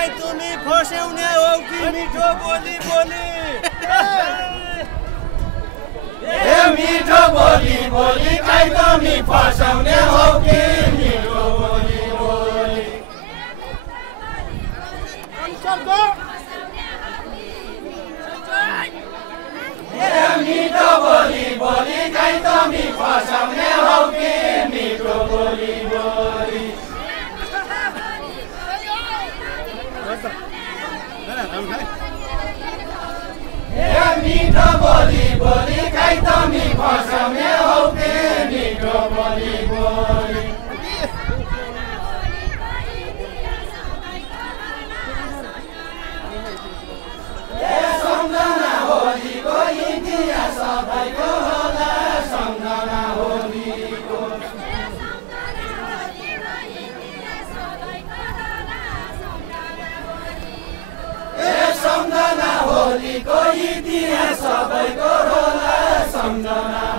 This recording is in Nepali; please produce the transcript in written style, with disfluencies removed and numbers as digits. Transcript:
फस्याउने हो कि मिठो बोली बोली ए मिठो बोली बोली काई तिमी फस्याउने हो कि मिठो बोली बोली ए मिठो बोली बोली काई तिमी फस्याउने हो कि मिठो बोली बोली ए मिठो बोली बोली काई तिमी फस्याउने हो कि मिठो बोली बोली ए सम्झना होलीको इतिहास सबैको होला सम्झना होलीको सम्झना होलीको इतिहास सबैको होला सम्झना